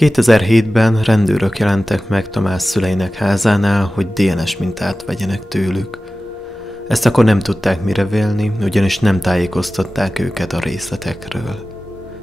2007-ben rendőrök jelentek meg Tamás szüleinek házánál, hogy DNS mintát vegyenek tőlük. Ezt akkor nem tudták mire vélni, ugyanis nem tájékoztatták őket a részletekről.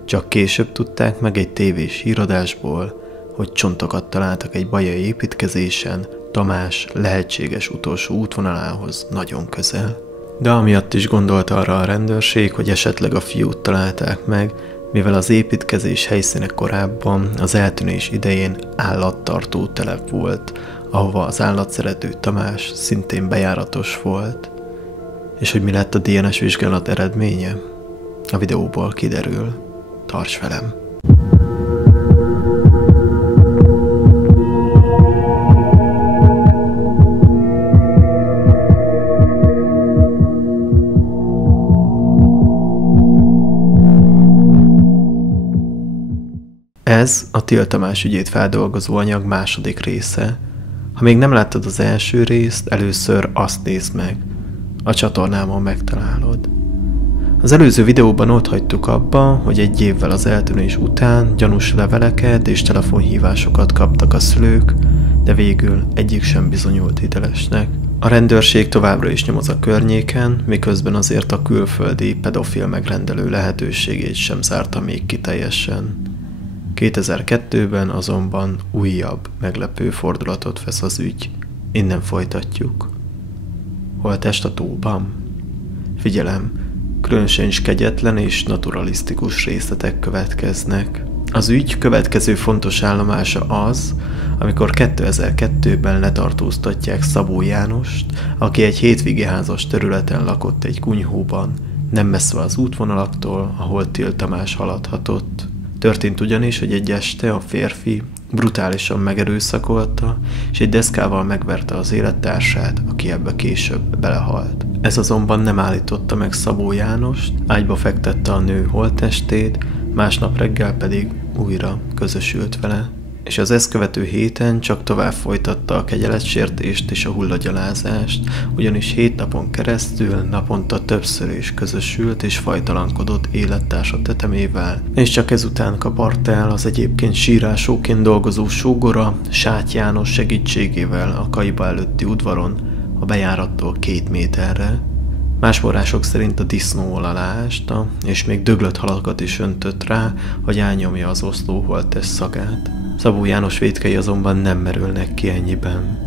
Csak később tudták meg egy tévés híradásból, hogy csontokat találtak egy bajai építkezésen Tamás lehetséges utolsó útvonalához nagyon közel. De amiatt is gondolt arra a rendőrség, hogy esetleg a fiút találták meg, mivel az építkezés helyszíne korábban az eltűnés idején állattartó telep volt, ahova az állatszerető Tamás szintén bejáratos volt. És hogy mi lett a DNS vizsgálat eredménye? A videóból kiderül. Tarts velem! Ez a Till Tamás ügyét feldolgozó anyag második része. Ha még nem láttad az első részt, először azt nézd meg. A csatornámon megtalálod. Az előző videóban ott hagytuk abba, hogy egy évvel az eltűnés után gyanús leveleket és telefonhívásokat kaptak a szülők, de végül egyik sem bizonyult hitelesnek. A rendőrség továbbra is nyomoz a környéken, miközben azért a külföldi pedofil megrendelő lehetőségét sem zárta még ki teljesen. 2002-ben azonban újabb, meglepő fordulatot vesz az ügy. Innen folytatjuk. Holttest a tóban? Figyelem, különösen is kegyetlen és naturalisztikus részletek következnek. Az ügy következő fontos állomása az, amikor 2002-ben letartóztatják Szabó Jánost, aki egy hétvégéházas területen lakott egy kunyhóban, nem messze az útvonalaktól, ahol Till Tamás haladhatott. Történt ugyanis, hogy egy este a férfi brutálisan megerőszakolta, és egy deszkával megverte az élettársát, aki ebbe később belehalt. Ez azonban nem állította meg Szabó Jánost, ágyba fektette a nő holttestét, másnap reggel pedig újra közösült vele. És az ezt követő héten csak tovább folytatta a kegyeletsértést és a hullagyalázást, ugyanis 7 napon keresztül naponta többször is közösült és fajtalankodott élettársa tetemével, és csak ezután kapart el az egyébként sírásóként dolgozó sógora, Sáth János segítségével a Kaiba előtti udvaron, a bejárattól 2 méterre. Más források szerint a disznó alá ásta, és még döglött halakat is öntött rá, hogy elnyomja az oszló holttest szagát. Szabó János vétkei azonban nem merülnek ki ennyiben.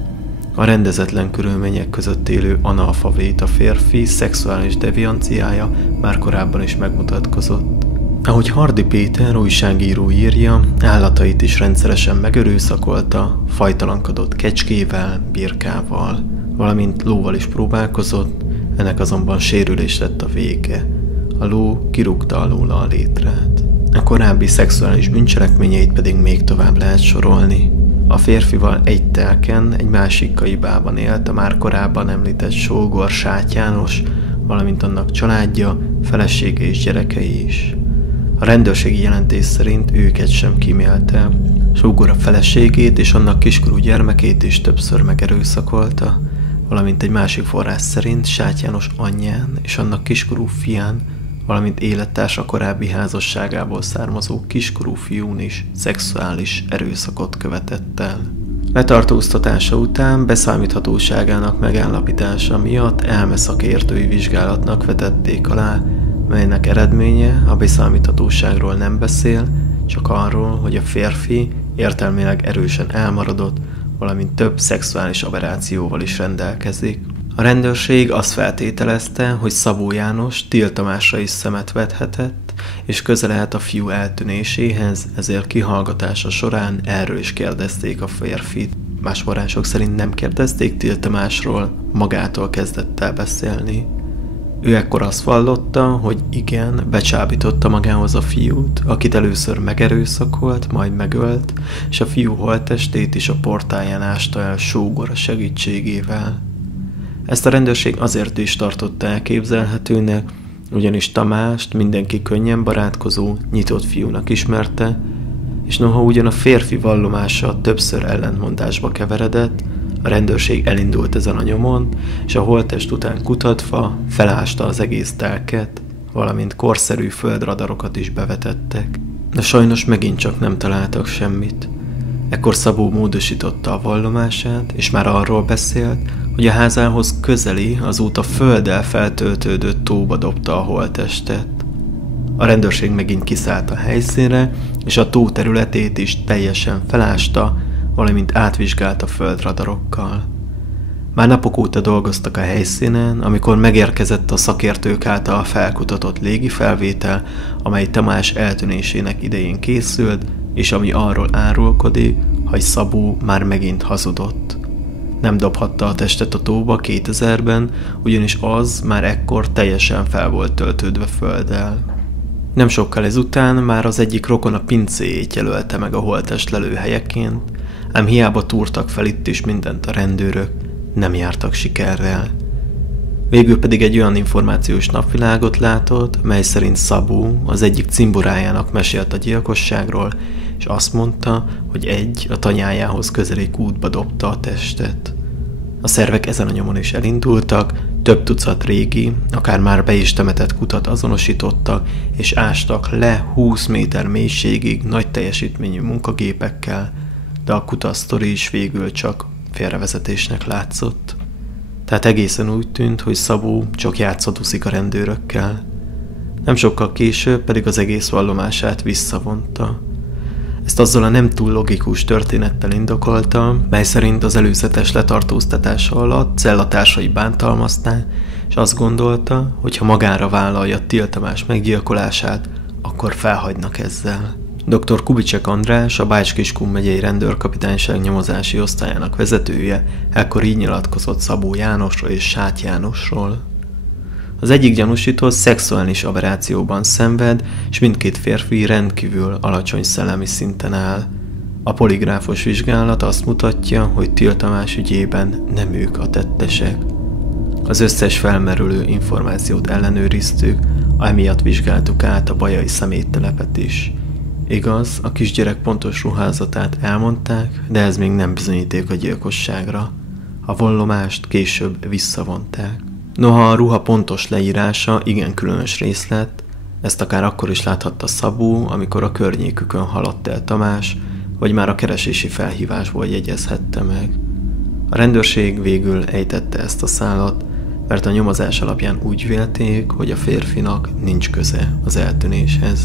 A rendezetlen körülmények között élő analfabéta férfi szexuális devianciája már korábban is megmutatkozott. Ahogy Hardy Péter újságíró írja, állatait is rendszeresen megerőszakolta, fajtalankodott kecskével, birkával, valamint lóval is próbálkozott, ennek azonban sérülés lett a vége. A ló kirúgta alóla a létrát. A korábbi szexuális bűncselekményeit pedig még tovább lehet sorolni. A férfival egy telken, egy másik Kaibában élt a már korábban említett sógor Sáth János, valamint annak családja, felesége és gyerekei is. A rendőrségi jelentés szerint őket sem kímélte. Sógor a feleségét és annak kiskorú gyermekét is többször megerőszakolta, valamint egy másik forrás szerint Sáth János anyján és annak kiskorú fián, valamint élettársa korábbi házasságából származó kiskorú fiún is szexuális erőszakot követett el. Letartóztatása után beszámíthatóságának megállapítása miatt elmeszakértői vizsgálatnak vetették alá, melynek eredménye a beszámíthatóságról nem beszél, csak arról, hogy a férfi értelmileg erősen elmaradott, valamint több szexuális aberrációval is rendelkezik. A rendőrség azt feltételezte, hogy Szabó János Till Tamásra is szemet vethetett, és köze lehet a fiú eltűnéséhez, ezért kihallgatása során erről is kérdezték a férfit. Más források szerint nem kérdezték Till Tamásról, magától kezdett el beszélni. Ő ekkor azt vallotta, hogy igen, becsábította magához a fiút, akit először megerőszakolt, majd megölt, és a fiú holttestét is a portáján ásta el sógora segítségével. Ezt a rendőrség azért is tartotta elképzelhetőnek, ugyanis Tamást mindenki könnyen barátkozó, nyitott fiúnak ismerte, és noha ugyan a férfi vallomása többször ellentmondásba keveredett, a rendőrség elindult ezen a nyomon, és a holttest után kutatva felásta az egész telket, valamint korszerű földradarokat is bevetettek. De sajnos megint csak nem találtak semmit. Ekkor Szabó módosította a vallomását, és már arról beszélt, hogy a házához közeli, azóta földdel feltöltődött tóba dobta a holttestet. A rendőrség megint kiszállt a helyszínre, és a tó területét is teljesen felásta, valamint átvizsgálta földradarokkal. Már napok óta dolgoztak a helyszínen, amikor megérkezett a szakértők által felkutatott légifelvétel, amely Tamás eltűnésének idején készült, és ami arról árulkodik, hogy Szabó már megint hazudott. Nem dobhatta a testet a tóba 2000-ben, ugyanis az már ekkor teljesen fel volt töltődve földdel. Nem sokkal ezután már az egyik rokon a pincéjét jelölte meg a holttest lelőhelyeként, ám hiába túrtak fel itt is mindent a rendőrök, nem jártak sikerrel. Végül pedig egy olyan információs napvilágot látott, mely szerint Szabó az egyik cimborájának mesélt a gyilkosságról, és azt mondta, hogy a tanyájához közeli kútba dobta a testet. A szervek ezen a nyomon is elindultak, több tucat régi, akár már be is temetett kutat azonosítottak, és ástak le 20 méter mélységig nagy teljesítményű munkagépekkel, de a kutasztori is végül csak félrevezetésnek látszott. Tehát egészen úgy tűnt, hogy Szabó csak játszadoszik a rendőrökkel. Nem sokkal később pedig az egész vallomását visszavonta. Ezt azzal a nem túl logikus történettel indokolta, mely szerint az előzetes letartóztatása alatt cellatársai bántalmazták, és azt gondolta, hogy ha magára vállalja Till Tamás meggyilkolását, akkor felhagynak ezzel. Dr. Kubicek András, a Bács-Kiskun megyei rendőrkapitányság nyomozási osztályának vezetője ekkor így nyilatkozott Szabó Jánosról és Sát Jánosról. Az egyik gyanúsított szexuális aberrációban szenved, és mindkét férfi rendkívül alacsony szellemi szinten áll. A poligráfos vizsgálat azt mutatja, hogy Till Tamás ügyében nem ők a tettesek. Az összes felmerülő információt ellenőriztük, emiatt vizsgáltuk át a bajai szeméttelepet is. Igaz, a kisgyerek pontos ruházatát elmondták, de ez még nem bizonyíték a gyilkosságra. A vallomást később visszavonták. Noha a ruha pontos leírása igen különös részlet, ezt akár akkor is láthatta Szabó, amikor a környékükön haladt el Tamás, vagy már a keresési felhívásból jegyezhette meg. A rendőrség végül ejtette ezt a szálat, mert a nyomozás alapján úgy vélték, hogy a férfinak nincs köze az eltűnéshez.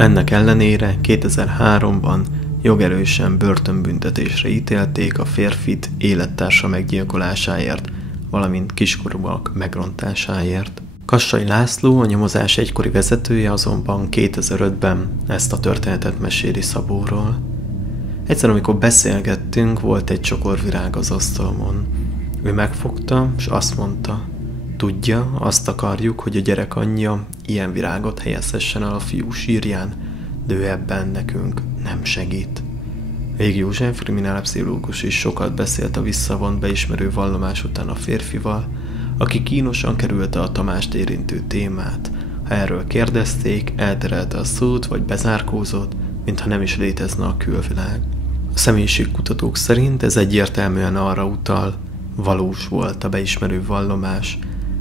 Ennek ellenére 2003-ban jogerősen börtönbüntetésre ítélték a férfit élettársa meggyilkolásáért, valamint kiskorúak megrontásáért. Kassai László, a nyomozás egykori vezetője azonban 2005-ben ezt a történetet meséli Szabóról. Egyszer, amikor beszélgettünk, volt egy csokor virág az asztalmon. Ő megfogta, és azt mondta, tudja, azt akarjuk, hogy a gyerek anyja ilyen virágot helyezhessen el a fiú sírján, de ő ebben nekünk nem segít. Vég József, kriminálpszichológus is sokat beszélt a visszavont beismerő vallomás után a férfival, aki kínosan kerülte a Tamást érintő témát. Ha erről kérdezték, elterelte a szót vagy bezárkózott, mintha nem is létezne a külvilág. A személyiségkutatók szerint ez egyértelműen arra utal, valós volt a beismerő vallomás,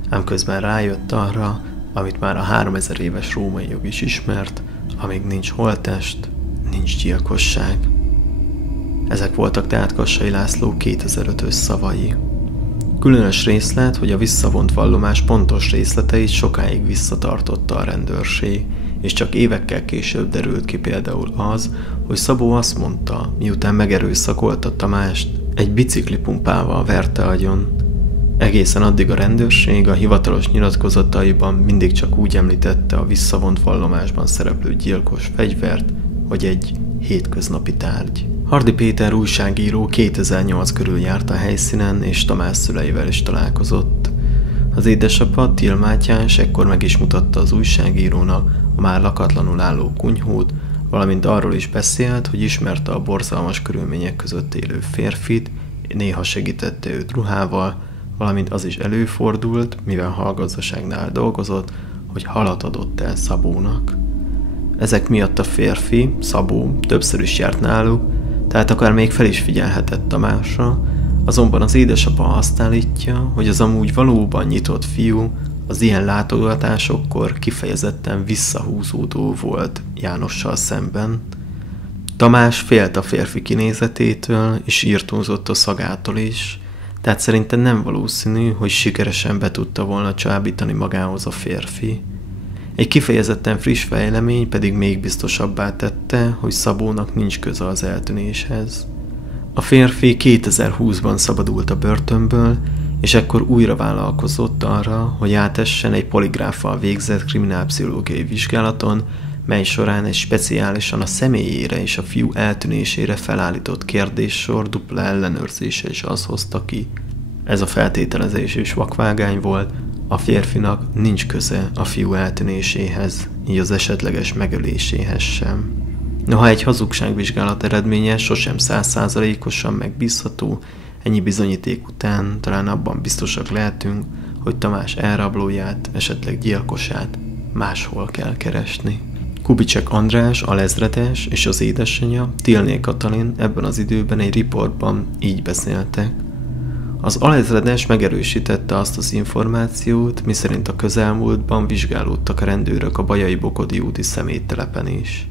ám közben rájött arra, amit már a 3000 éves római jog is ismert, amíg nincs holttest, nincs gyilkosság. Ezek voltak tehát Kassai László 2005-ös szavai. Különös részlet, hogy a visszavont vallomás pontos részleteit sokáig visszatartotta a rendőrség, és csak évekkel később derült ki például az, hogy Szabó azt mondta, miután megerőszakolta Tamást, egy biciklipumpával verte agyon. Egészen addig a rendőrség a hivatalos nyilatkozataiban mindig csak úgy említette a visszavont vallomásban szereplő gyilkos fegyvert, hogy egy hétköznapi tárgy. Hardy Péter újságíró 2008 körül járt a helyszínen, és Tamás szüleivel is találkozott. Az édesapa, Till Mátyás ekkor meg is mutatta az újságírónak a már lakatlanul álló kunyhót, valamint arról is beszélt, hogy ismerte a borzalmas körülmények között élő férfit, néha segítette őt ruhával, valamint az is előfordult, mivel hallgazdaságnál dolgozott, hogy halat adott el Szabónak. Ezek miatt a férfi, Szabó, többször is járt náluk, tehát akár még fel is figyelhetett Tamásra, azonban az édesapa azt állítja, hogy az amúgy valóban nyitott fiú az ilyen látogatásokkor kifejezetten visszahúzódó volt Jánossal szemben. Tamás félt a férfi kinézetétől, és írtózott a szagától is, tehát szerintem nem valószínű, hogy sikeresen be tudta volna csábítani magához a férfi. Egy kifejezetten friss fejlemény pedig még biztosabbá tette, hogy Szabónak nincs köze az eltűnéshez. A férfi 2020-ban szabadult a börtönből, és ekkor újra vállalkozott arra, hogy átessen egy poligráffal végzett kriminálpszichológiai vizsgálaton, mely során egy speciálisan a személyére és a fiú eltűnésére felállított kérdéssor dupla ellenőrzése is azt hozta ki. Ez a feltételezés is vakvágány volt, a férfinak nincs köze a fiú eltűnéséhez, így az esetleges megöléséhez sem. Noha egy hazugságvizsgálat eredménye sosem 100%-osan megbízható, ennyi bizonyíték után talán abban biztosak lehetünk, hogy Tamás elrablóját, esetleg gyilkosát máshol kell keresni. Kubicek András, alezredes és az édesanyja, Tilné Katalin ebben az időben egy riportban így beszéltek. Az alezredes megerősítette azt az információt, miszerint a közelmúltban vizsgálódtak a rendőrök a Bajai-Bokodi úti szeméttelepen is.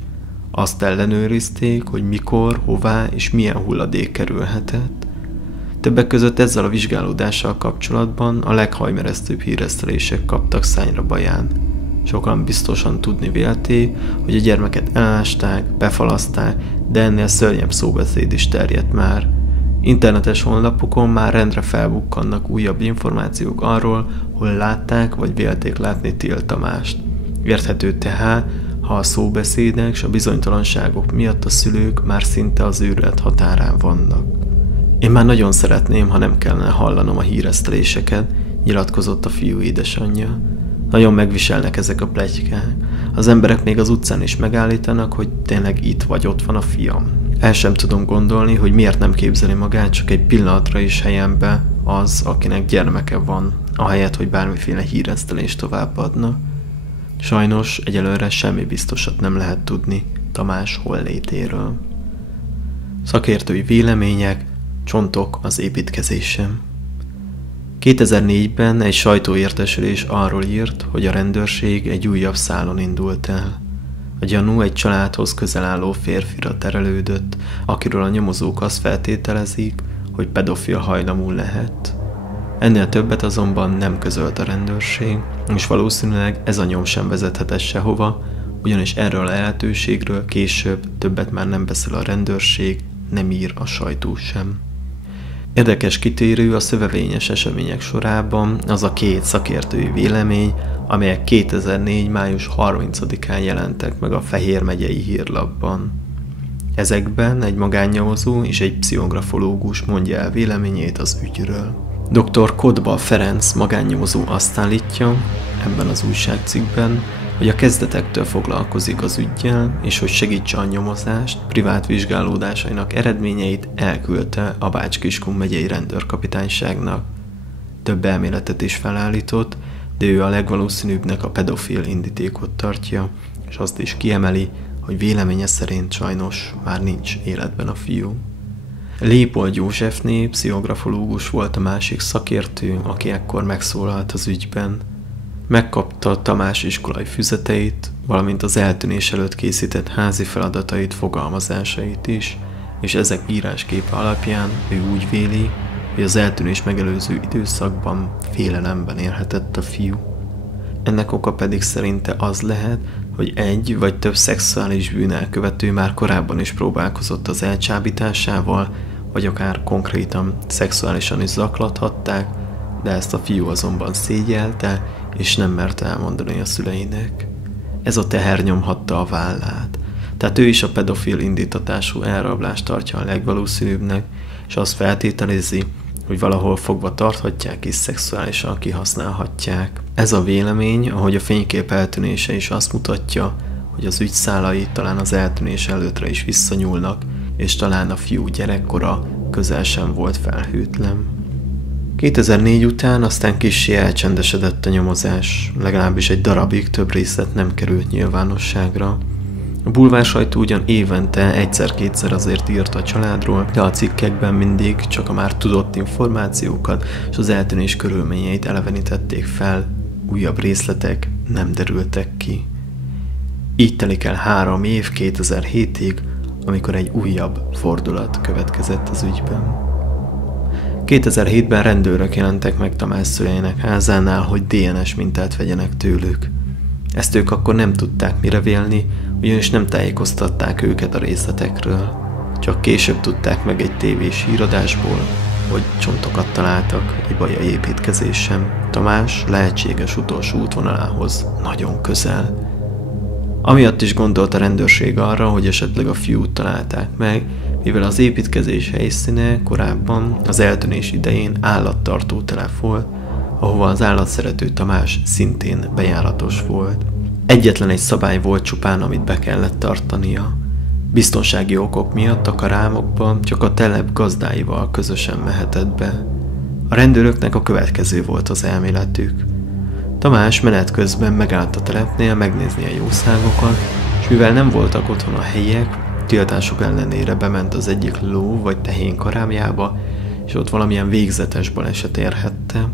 Azt ellenőrizték, hogy mikor, hová és milyen hulladék kerülhetett. Többek között ezzel a vizsgálódással kapcsolatban a leghajmeresztőbb híresztelések kaptak szányra Baján. Sokan biztosan tudni vélték, hogy a gyermeket elásták, befalaszták, de ennél szörnyebb szóbeszéd is terjedt már. Internetes honlapokon már rendre felbukkannak újabb információk arról, hol látták vagy vélték látni Till Tamást. Érthető tehát, ha a szóbeszédek és a bizonytalanságok miatt a szülők már szinte az őrület határán vannak. Én már nagyon szeretném, ha nem kellene hallanom a híreszteléseket, nyilatkozott a fiú édesanyja. Nagyon megviselnek ezek a pletykák. Az emberek még az utcán is megállítanak, hogy tényleg itt vagy ott van a fiam. El sem tudom gondolni, hogy miért nem képzeli magát csak egy pillanatra is helyembe az, akinek gyermeke van, ahelyett, hogy bármiféle híresztelést továbbadna. Sajnos egyelőre semmi biztosat nem lehet tudni Tamás hollétéről. Szakértői vélemények, csontok az építkezésem. 2004-ben egy sajtóértesülés arról írt, hogy a rendőrség egy újabb szálon indult el. A gyanú egy családhoz közel álló férfira terelődött, akiről a nyomozók azt feltételezik, hogy pedofil hajlamú lehet. Ennél többet azonban nem közölt a rendőrség, és valószínűleg ez a nyom sem vezethetett sehova, ugyanis erről a lehetőségről később többet már nem beszél a rendőrség, nem ír a sajtó sem. Érdekes kitérő a szövevényes események sorában az a két szakértői vélemény, amelyek 2004. május 30-án jelentek meg a Fehér megyei hírlapban. Ezekben egy magánnyomozó és egy pszichografológus mondja el véleményét az ügyről. Dr. Kodba Ferenc magánnyomozó azt állítja ebben az újságcikkben, hogy a kezdetektől foglalkozik az üggyel, és hogy segítse a nyomozást, privát vizsgálódásainak eredményeit elküldte a Bács-Kiskun megyei rendőrkapitányságnak. Több elméletet is felállított, de ő a legvalószínűbbnek a pedofil indítékot tartja, és azt is kiemeli, hogy véleménye szerint sajnos már nincs életben a fiú. Lépold Józsefné pszichografológus volt a másik szakértő, aki ekkor megszólalt az ügyben. Megkapta Tamás iskolai füzeteit, valamint az eltűnés előtt készített házi feladatait, fogalmazásait is, és ezek írásképe alapján ő úgy véli, hogy az eltűnés megelőző időszakban félelemben élhetett a fiú. Ennek oka pedig szerinte az lehet, hogy egy vagy több szexuális bűnelkövető már korábban is próbálkozott az elcsábításával, vagy akár konkrétan szexuálisan is zaklathatták, de ezt a fiú azonban szégyelte, és nem merte elmondani a szüleinek. Ez a teher nyomhatta a vállát, tehát ő is a pedofil indítatású elrablást tartja a legvalószínűbbnek, és azt feltételezi, hogy valahol fogva tarthatják és szexuálisan kihasználhatják. Ez a vélemény, ahogy a fénykép eltűnése is azt mutatja, hogy az ügyszálai talán az eltűnés előttre is visszanyúlnak, és talán a fiú gyerekkora közel sem volt felhőtlen. 2004 után aztán kissé elcsendesedett a nyomozás, legalábbis egy darabig több részlet nem került nyilvánosságra. A bulvársajtó ugyan évente egyszer-kétszer azért írt a családról, de a cikkekben mindig csak a már tudott információkat és az eltűnés körülményeit elevenítették fel, újabb részletek nem derültek ki. Így telik el 3 év 2007-ig, amikor egy újabb fordulat következett az ügyben. 2007-ben rendőrök jelentek meg Tamás szüleinek házánál, hogy DNS mintát vegyenek tőlük. Ezt ők akkor nem tudták mire vélni, ugyanis nem tájékoztatták őket a részletekről. Csak később tudták meg egy tévés híradásból, hogy csontokat találtak egy bajai építkezésen, Tamás lehetséges utolsó útvonalához nagyon közel. Amiatt is gondolt a rendőrség arra, hogy esetleg a fiút találták meg, mivel az építkezés helyszíne korábban az eltűnés idején állattartó telep volt, ahova az állatszerető Tamás szintén bejáratos volt. Egyetlen egy szabály volt csupán, amit be kellett tartania. Biztonsági okok miatt a karámokban csak a telep gazdáival közösen mehetett be. A rendőröknek a következő volt az elméletük. Tamás menet közben megállt a telepnél megnézni a jószágokat, és mivel nem voltak otthon a helyiek, tiltásuk ellenére bement az egyik ló vagy tehén karámjába, és ott valamilyen végzetes baleset érhette.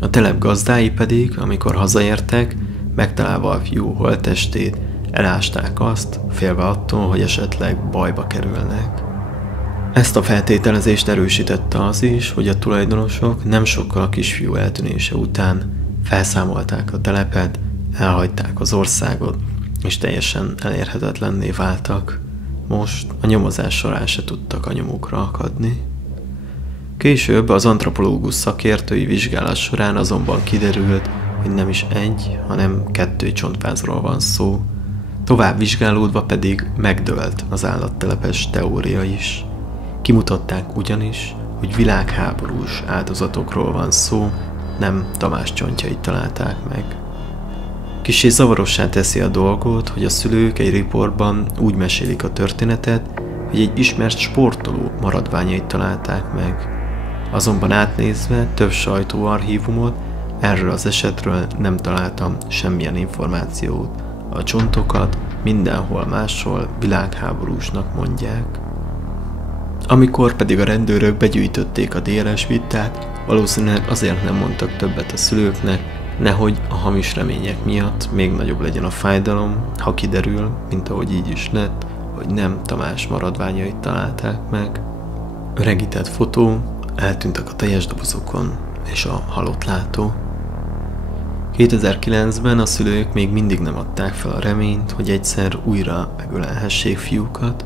A telep gazdái pedig, amikor hazaértek, megtalálva a fiú holttestét, elásták azt, félve attól, hogy esetleg bajba kerülnek. Ezt a feltételezést erősítette az is, hogy a tulajdonosok nem sokkal a kisfiú eltűnése után felszámolták a telepet, elhagyták az országot, és teljesen elérhetetlenné váltak. Most a nyomozás során se tudtak a nyomukra akadni. Később az antropológus szakértői vizsgálat során azonban kiderült, hogy nem is egy, hanem 2 csontvázról van szó. Tovább vizsgálódva pedig megdőlt az állattelepes teória is. Kimutatták ugyanis, hogy világháborús áldozatokról van szó, nem Tamás csontjait találták meg. Kissé zavarossá teszi a dolgot, hogy a szülők egy riportban úgy mesélik a történetet, hogy egy ismert sportoló maradványait találták meg. Azonban átnézve több sajtóarchívumot, erről az esetről nem találtam semmilyen információt. A csontokat mindenhol máshol világháborúsnak mondják. Amikor pedig a rendőrök begyűjtötték a DNS mintát, valószínűleg azért nem mondtak többet a szülőknek, nehogy a hamis remények miatt még nagyobb legyen a fájdalom, ha kiderül, mint ahogy így is lett, hogy nem Tamás maradványait találták meg. Öregített fotó, eltűntek a teljes dobozokon és a halott látó. 2009-ben a szülők még mindig nem adták fel a reményt, hogy egyszer újra megölelhessék fiúkat.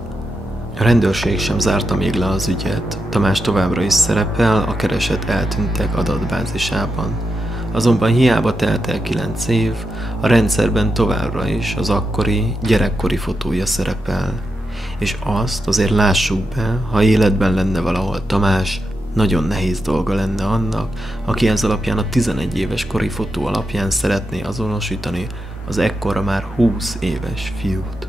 A rendőrség sem zárta még le az ügyet, Tamás továbbra is szerepel a keresett eltűntek adatbázisában. Azonban hiába telt el 9 év, a rendszerben továbbra is az akkori, gyerekkori fotója szerepel. És azt azért lássuk be, ha életben lenne valahol Tamás, nagyon nehéz dolga lenne annak, aki ez alapján a 11 éves kori fotó alapján szeretné azonosítani az ekkora már 20 éves fiút.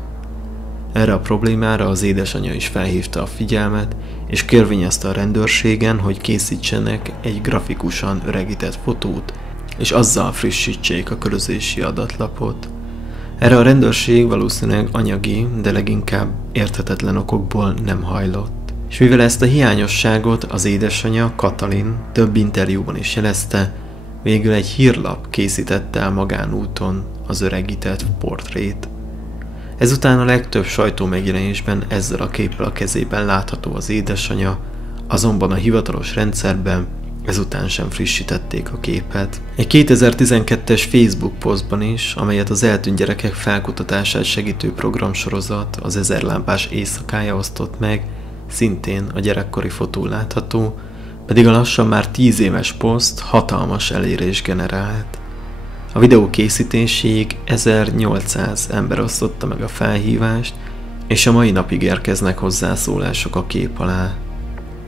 Erre a problémára az édesanyja is felhívta a figyelmet, és kérvényezte a rendőrségen, hogy készítsenek egy grafikusan öregített fotót, és azzal frissítsék a körözési adatlapot. Erre a rendőrség valószínűleg anyagi, de leginkább érthetetlen okokból nem hajlott. És mivel ezt a hiányosságot az édesanyja, Katalin több interjúban is jelezte, végül egy hírlap készítette el magánúton az öregített portrét. Ezután a legtöbb sajtómegjelenésben ezzel a képpel a kezében látható az édesanyja, azonban a hivatalos rendszerben ezután sem frissítették a képet. Egy 2012-es Facebook posztban is, amelyet az eltűnt gyerekek felkutatását segítő programsorozat, az 1000 lámpás éjszakája osztott meg, szintén a gyerekkori fotó látható, pedig a lassan már 10 éves poszt hatalmas elérés generált. A videó készítéséig 1800 ember osztotta meg a felhívást, és a mai napig érkeznek hozzászólások a kép alá.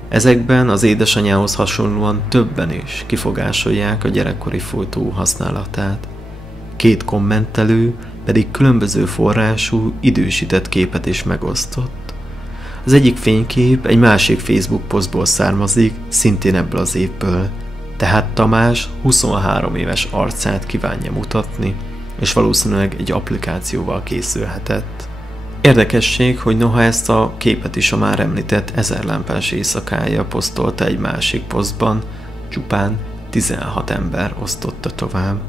Ezekben az édesanyához hasonlóan többen is kifogásolják a gyerekkori fotó használatát. 2 kommentelő pedig különböző forrású, idősített képet is megosztott. Az egyik fénykép egy másik Facebook posztból származik, szintén ebből az évből, tehát Tamás 23 éves arcát kívánja mutatni, és valószínűleg egy applikációval készülhetett. Érdekesség, hogy noha ezt a képet is a már említett 1000 lámpás éjszakája posztolta egy másik posztban, csupán 16 ember osztotta tovább.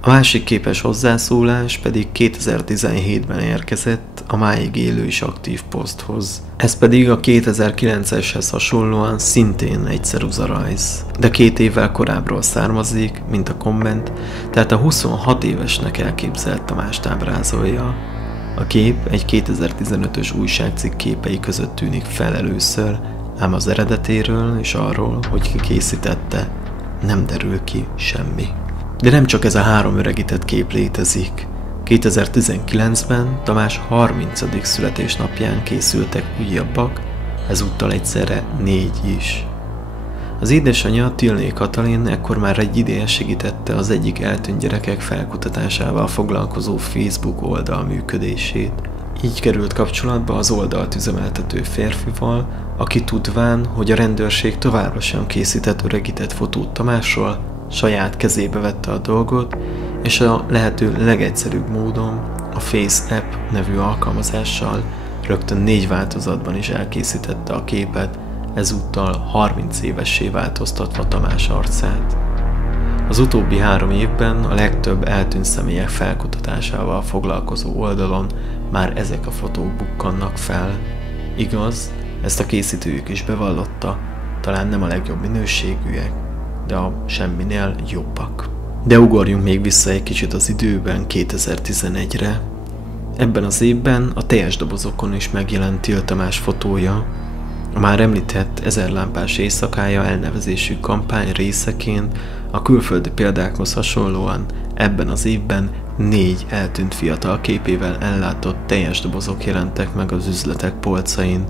A másik képes hozzászólás pedig 2017-ben érkezett a máig élő és aktív poszthoz. Ez pedig a 2009-eshez hasonlóan szintén egy ceruzarajz, de 2 évvel korábbról származik, mint a komment, tehát a 26 évesnek elképzelt Tamást ábrázolja. A kép egy 2015-ös újságcikk képei között tűnik fel először, ám az eredetéről és arról, hogy ki készítette, nem derül ki semmi. De nem csak ez a 3 öregített kép létezik. 2019-ben Tamás 30. születésnapján készültek újabbak, ezúttal egyszerre 4 is. Az édesanyja, Tilné Katalin ekkor már egy ideje segítette az egyik eltűnt gyerekek felkutatásával foglalkozó Facebook oldal működését. Így került kapcsolatba az oldalt üzemeltető férfival, aki tudván, hogy a rendőrség továbbra sem készített öregített fotót Tamásról, saját kezébe vette a dolgot, és a lehető legegyszerűbb módon a Face App nevű alkalmazással rögtön 4 változatban is elkészítette a képet, ezúttal 30 évessé változtatva Tamás arcát. Az utóbbi 3 évben a legtöbb eltűnt személyek felkutatásával foglalkozó oldalon már ezek a fotók bukkannak fel. Igaz, ezt a készítőjük is bevallotta, talán nem a legjobb minőségűek, de a semminél jobbak. De ugorjunk még vissza egy kicsit az időben 2011-re. Ebben az évben a teljes dobozokon is megjelent Till Tamás fotója. A már említett 1000 lámpás éjszakája elnevezésű kampány részeként a külföldi példákhoz hasonlóan ebben az évben 4 eltűnt fiatal képével ellátott teljes dobozok jelentek meg az üzletek polcain.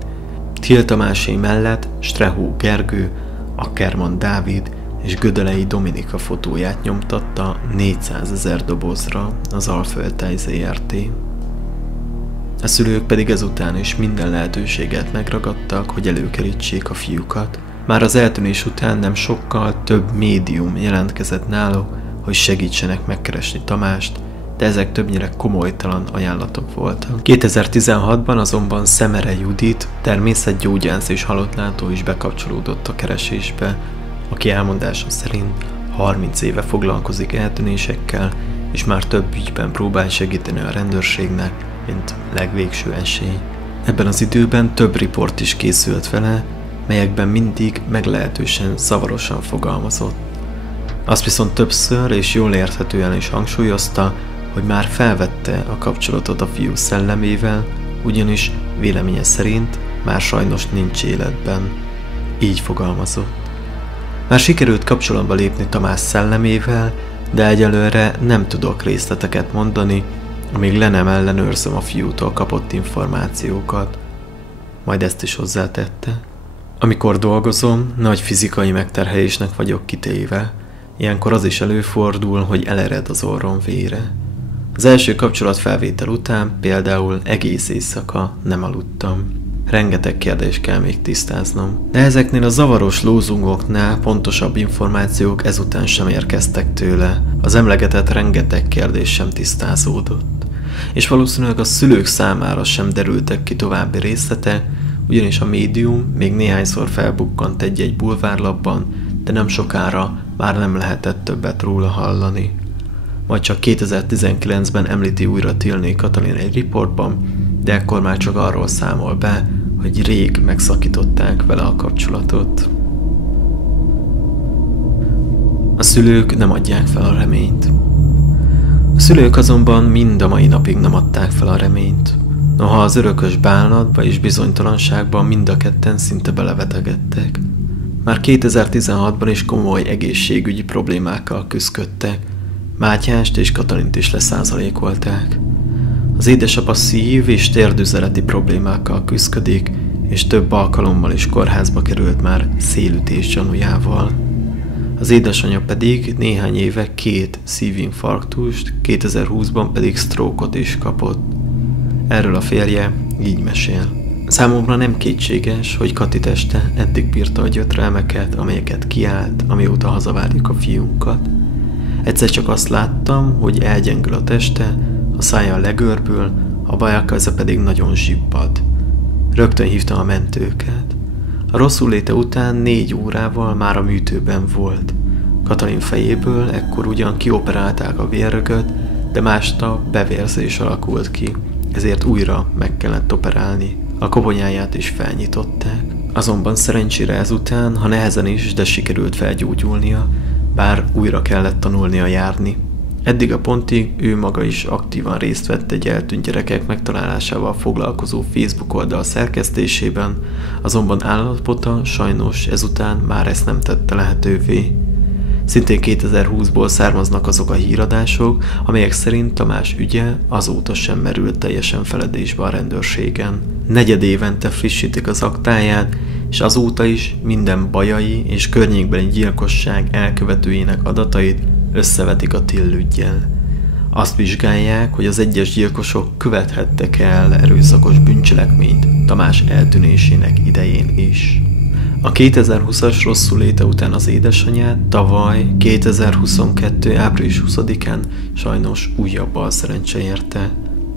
Till Tamásé mellett Strehó Gergő, Ackermann Dávid és Gödelei Dominika fotóját nyomtatta 400 000 dobozra az Alföld Zrt. A szülők pedig ezután is minden lehetőséget megragadtak, hogy előkerítsék a fiúkat. Már az eltűnés után nem sokkal több médium jelentkezett náluk, hogy segítsenek megkeresni Tamást, de ezek többnyire komolytalan ajánlatok voltak. 2016-ban azonban Szemere Judit, természetgyógyász és halottlátó is bekapcsolódott a keresésbe, aki elmondása szerint 30 éve foglalkozik eltűnésekkel, és már több ügyben próbál segíteni a rendőrségnek, mint legvégső esély. Ebben az időben több riport is készült vele, melyekben mindig meglehetősen zavarosan fogalmazott. Azt viszont többször és jól érthetően is hangsúlyozta, hogy már felvette a kapcsolatot a fiú szellemével, ugyanis véleménye szerint már sajnos nincs életben. Így fogalmazott. Már sikerült kapcsolatba lépni Tamás szellemével, de egyelőre nem tudok részleteket mondani, amíg le nem ellenőrzöm a fiútól kapott információkat. Majd ezt is hozzátette. Amikor dolgozom, nagy fizikai megterhelésnek vagyok kitéve. Ilyenkor az is előfordul, hogy elered az orrom vére. Az első kapcsolatfelvétel után például egész éjszaka nem aludtam. Rengeteg kérdést kell még tisztáznom. De ezeknél a zavaros lózungoknál pontosabb információk ezután sem érkeztek tőle. Az emlegetett rengeteg kérdés sem tisztázódott. És valószínűleg a szülők számára sem derültek ki további részletek, ugyanis a médium még néhányszor felbukkant egy-egy bulvárlapban, de nem sokára már nem lehetett többet róla hallani. Majd csak 2019-ben említi újra Tilné Katalin egy riportban, de ekkor már csak arról számol be, hogy rég megszakították vele a kapcsolatot. A szülők nem adják fel a reményt. A szülők azonban mind a mai napig nem adták fel a reményt. Noha az örökös bánatba és bizonytalanságban mind a ketten szinte belevetegedtek. Már 2016-ban is komoly egészségügyi problémákkal küszködtek. Mátyást és Katalint is leszázalékolták. Az édesapa szív- és térdüzeleti problémákkal küszködik, és több alkalommal is kórházba került már szélütés gyanújával. Az édesanyja pedig néhány éve 2 szívinfarktust, 2020-ban pedig sztrókot is kapott. Erről a férje így mesél. Számomra nem kétséges, hogy Kati teste eddig bírta a gyötrelmeket, amelyeket kiállt, amióta hazavárjuk a fiunkat. Egyszer csak azt láttam, hogy elgyengül a teste, a szája legörbül, a bajakeze pedig nagyon zsibbad. Rögtön hívtam a mentőket. A rosszul léte után 4 órával már a műtőben volt. Katalin fejéből ekkor ugyan kioperálták a vérrögöt, de másnap bevérzés alakult ki, ezért újra meg kellett operálni. A koponyáját is felnyitották. Azonban szerencsére ezután, ha nehezen is, de sikerült felgyógyulnia, bár újra kellett tanulnia járni. Eddig a pontig ő maga is aktívan részt vett egy eltűnt gyerekek megtalálásával foglalkozó Facebook oldal szerkesztésében, azonban állapota sajnos ezután már ezt nem tette lehetővé. Szintén 2020-ból származnak azok a híradások, amelyek szerint Tamás ügye azóta sem merült teljesen feledésbe a rendőrségen. Negyedévente frissítik az aktáját, és azóta is minden bajai és környékbeli gyilkosság elkövetőinek adatait összevetik a Till üggyel. Azt vizsgálják, hogy az egyes gyilkosok követhettek el erőszakos bűncselekményt Tamás eltűnésének idején is. A 2020-as rosszul léte után az édesanyját tavaly 2022. április 20-án sajnos újabb balszerencse érte.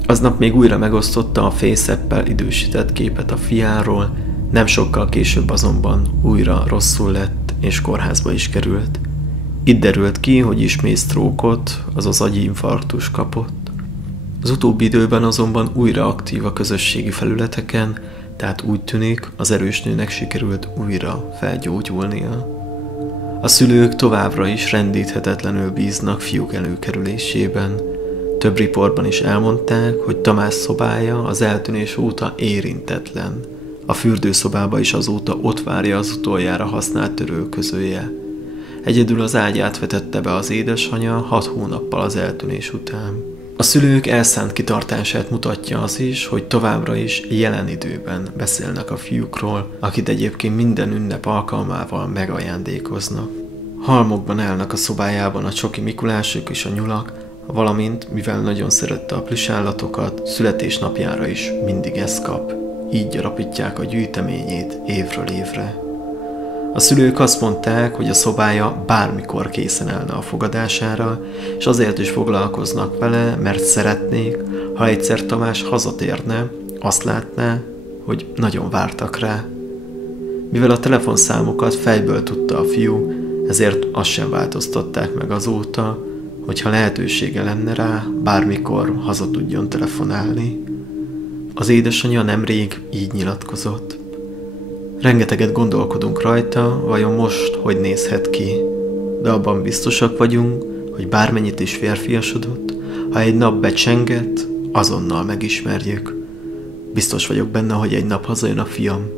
Aznap még újra megosztotta a FaceApp-el idősített képet a fiáról, nem sokkal később azonban újra rosszul lett és kórházba is került. Itt derült ki, hogy ismét sztrókot, azaz agyinfarktus kapott. Az utóbbi időben azonban újra aktív a közösségi felületeken, tehát úgy tűnik, az erős nőnek sikerült újra felgyógyulnia. A szülők továbbra is rendíthetetlenül bíznak fiúk előkerülésében. Több riportban is elmondták, hogy Tamás szobája az eltűnés óta érintetlen. A fürdőszobába is azóta ott várja az utoljára használt törölközője. Egyedül az ágyát vetette be az édesanyja 6 hónappal az eltűnés után. A szülők elszánt kitartását mutatja az is, hogy továbbra is jelen időben beszélnek a fiúkról, akit egyébként minden ünnep alkalmával megajándékoznak. Halmokban állnak a szobájában a csoki Mikulások és a nyulak, valamint, mivel nagyon szerette a plüsállatokat, születésnapjára is mindig ezt kap. Így gyarapítják a gyűjteményét évről évre. A szülők azt mondták, hogy a szobája bármikor készen állna a fogadására, és azért is foglalkoznak vele, mert szeretnék, ha egyszer Tamás hazatérne, azt látná, hogy nagyon vártak rá. Mivel a telefonszámokat fejből tudta a fiú, ezért azt sem változtatták meg azóta, hogyha lehetősége lenne rá, bármikor haza tudjon telefonálni. Az édesanyja nemrég így nyilatkozott. Rengeteget gondolkodunk rajta, vajon most hogy nézhet ki, de abban biztosak vagyunk, hogy bármennyit is férfiasodott, ha egy nap becsenget, azonnal megismerjük. Biztos vagyok benne, hogy egy nap hazajön a fiam.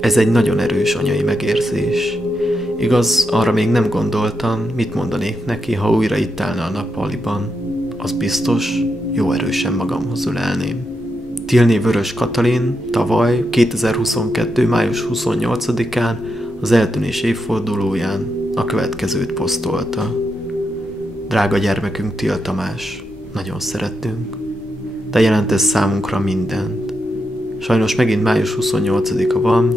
Ez egy nagyon erős anyai megérzés. Igaz, arra még nem gondoltam, mit mondanék neki, ha újra itt állna a nappaliban. Az biztos, jó erősen magamhoz ölelném. Tillné Vörös Katalin tavaly 2022. május 28-án az eltűnés évfordulóján a következőt posztolta. Drága gyermekünk Till Tamás, nagyon szerettünk. Te jelentesz számunkra mindent. Sajnos megint május 28-a van,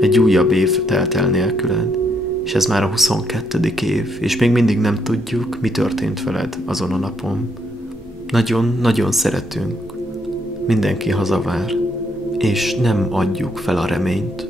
egy újabb év telt el nélküled, és ez már a 22. év, és még mindig nem tudjuk, mi történt veled azon a napon. Nagyon-nagyon szeretünk. Mindenki hazavár, és nem adjuk fel a reményt.